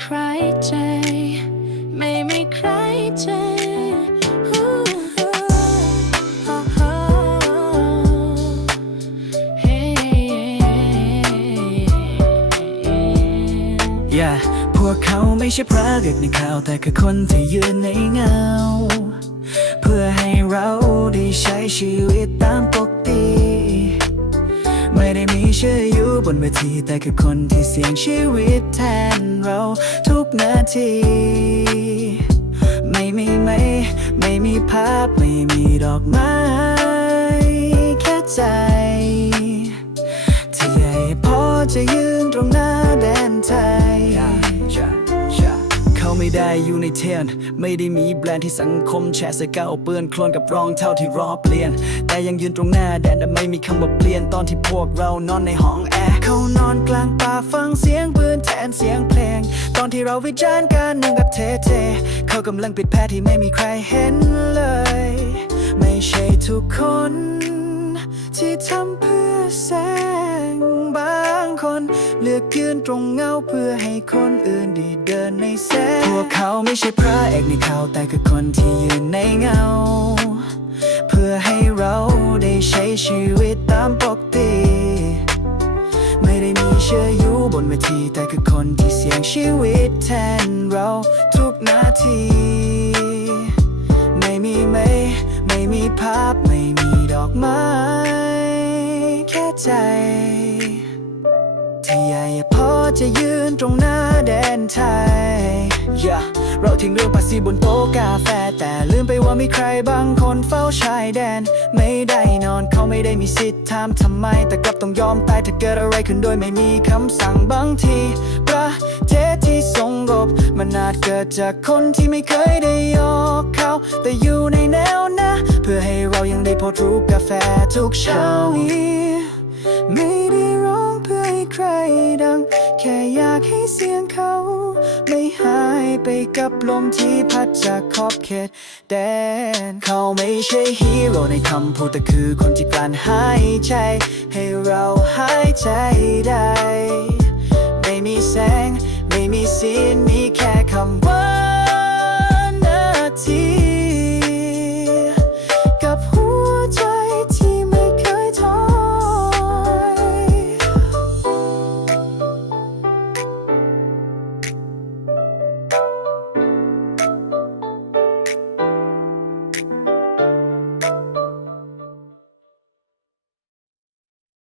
ใครใจ ไม่มีใครใจพวกเขาไม่ใช่พระเอกในข่าว แต่คือคนที่ยืนในเงา เพื่อให้เราได้ใช้ชีวิตตามปกติ ไม่ได้มีชื่ออยู่บนเวทีแต่คือคนที่เสี่ยงชีวิตแทน เราทุกนาที ไม่มีไม่ไม่มีภาพ ไม่มีดอกไม้ แค่ใจ ที่ใหญ่พอจะยืนตรงหน้าแดนไทย เขาไม่ได้อยู่ในเทรนไม่ได้มีแบรนด์ที่สังคมแชร์เสื้อเก่าเปื้อนโคลนกับรองเท้าที่รอเปลี่ยน แต่ยังยืนตรงหน้าแดนแต่ไม่มีคำว่าเปลี่ยนตอนที่พวกเรานอนในห้องแอร์เขานอน วิจารณ์การเมืองแบบเท่ๆเขากำลังปิดแพ้ที่ไม่มีใครเห็นเลย ไม่ใช่ทุกคน ที่ทำเพื่อแสงบางคน เลือกยืนตรงเงาเพื่อให้คนอื่นได้เดินในแสงพวกเขาไม่ใช่พระเอกในข่าวแต่คือคนที่ยืนในเงา เพื่อให้เราได้ใช้ชีวิตตามปก คนที่เสี่ยงชีวิตแทนเราทุกนาที ไม่มีไม่ ไม่มีภาพไม่มีดอกไม้แค่ใจ ที่ใหญ่พอจะยืนตรงหน้าแดนไทย yeah. เราทิ้งเรื่องภาษีบนโต๊ะกาแฟ แต่ลืมไปว่ามีใครบางคนเฝ้าชายแดน ไม่ได้นอนเขาไม่ได้มีสิทธิ์ถามทำไม แต่กลับต้องยอมตายถ้าเกิดอะไรขึ้นโดยไม่มีคำสั่งบางที เกิดจากคนที่ไม่เคยได้ยอกเขาแต่อยู่ในแนวนะ เพื่อให้เรายังได้พอรูปกาแฟทุกเช้านี้ไม่ได้ร้องเพื่อให้ใครดัง แค่อยากให้เสียงเขา ไม่หายไปกับลมที่พัดจากขอบเขตแดน เขาไม่ใช่ฮีโร่ในคำพูดแต่คือคนที่กลั้นหายใจ ให้เราหายใจได้